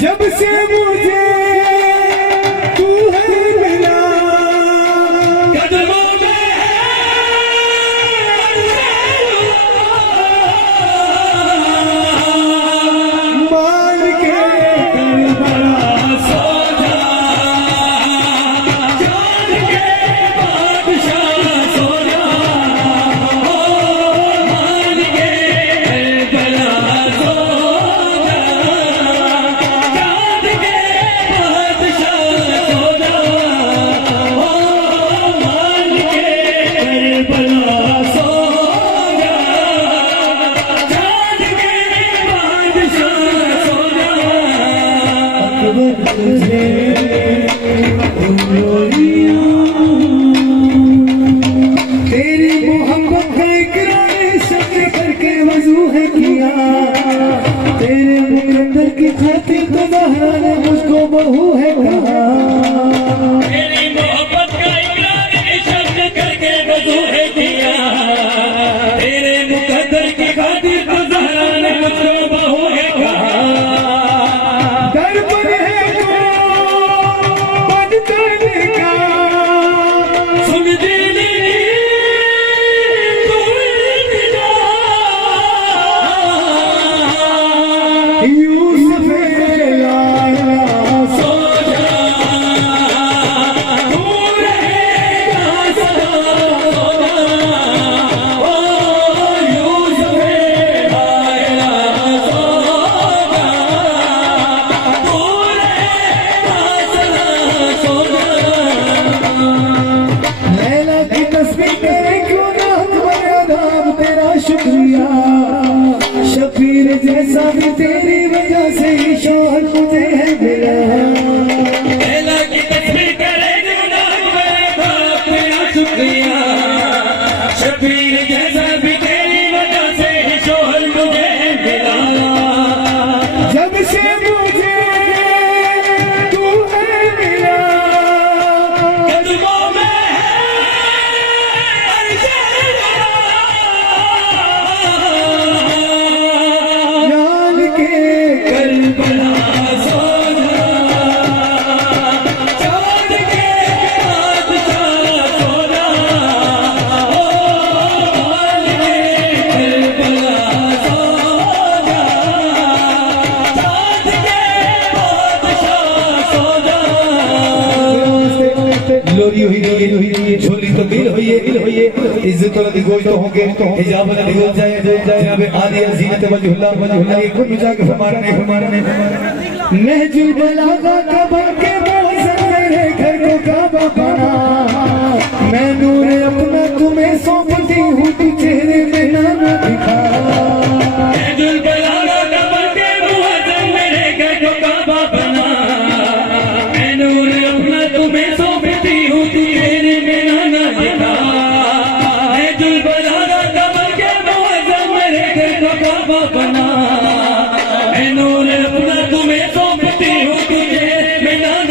जब से मुझे तू है मिला कदमों में मान के बड़ा सो जा जान के बादशाह सो जा मान के बड़ा सो तेरी मोहब्बत का इकरार शब्द करके वजू है किया तेरे मुकद्दर की खातिर तो ज़हरा ने मुझको बहू है कहा तेरी मोहब्बत का इकरार शब्द करके वजू है किया तेरे मुकद्दर की खातिर तो ज़हरा ने मुझको बहू है कहा दर पर है बद करने का सुन दिली यूसुफ लाया सो जा तू रहेगा सदा सो जा ओ यूसुफ लाया सो जा तू रहेगा सदा सो जा लैला की तस्वीर करे क्यों ना तुम्हारे अदाब तेरा शुक्रिया शबीर जैसा भी तेरी वजह से ही शौहर मुझे है मिला लैला की तस्वीर करे क्यों ना तुम्हारे अदाब तेरा शुक्रिया शबीर जैसा भी तेरी वजह से ही शौहर मुझे है मिला जब से मुझे तू है मिला कदमों में जान के करबला सो जा चाँद के बादशाह सो जा ओ मान के करबला सो जा चाँद के बादशाह सो जा लोरी हुई झोली तो मिल हुई इज्जत वाली गोश्त होंगे हिजाब वाला निकल जाए जनाब आदि अजीमत वजहुल्लाह ये कुल मिला के फरमाने नहजुल बलागा का बन के मौसम मेरे घर को काबा बना मैं नूर अपना तुम्हें सौंपती हूँ तू चेहरे में नाम दिखा नहजुल बलागा का बन के मुअज्जम मेरे घर को काबा बना मैं नूर अपना तुम्हें सौंपती हूँ तू तेरे में नाना दिखा नहजुल बलागा का बन के मुअज्जम मेरे घर को काबा बना मैं नूर अपना तुम्हें सौंपती हूँ तुझे मैं नाना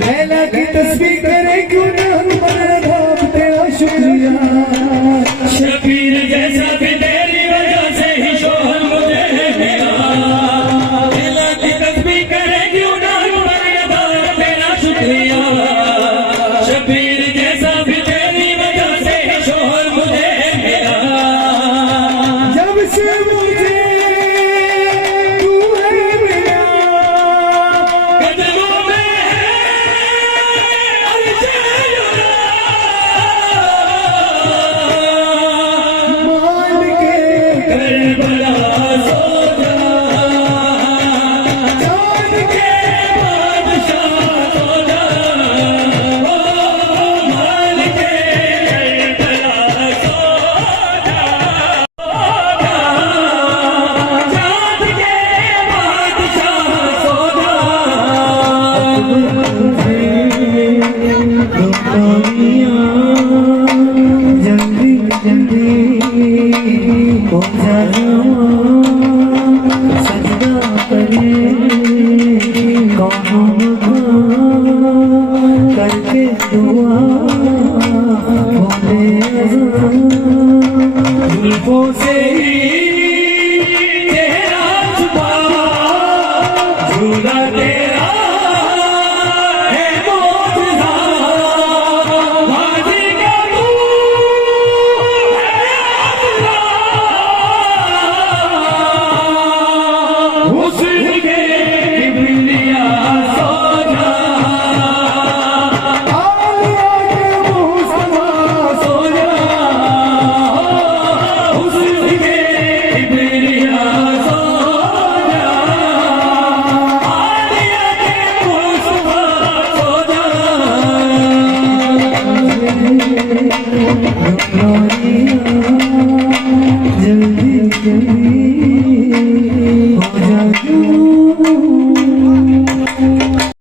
लैला की तस्वीर करे क्यों ना हमारा धाम तेरा शुक्रिया शबीर जैसा भी तेरी वजह से ही शोहर मुझे है मिला लैला की तस्वीर करे क्यों ना हमारा धाम तेरा शुक्रिया शबीर जैसा भी तेरी वजह से ही शोहर मुझे है मिला जब से मुझे तू है मिला कदमों में है अर्शे युरा मान के करबला सो जा जान के बादशाह सो जा ओ मान के करबला सो जा चाँद के बादशाह सो जा जल्दी जल्दी पहुंचा सजदा करे कौन करके दुआ बोले जुल्फों से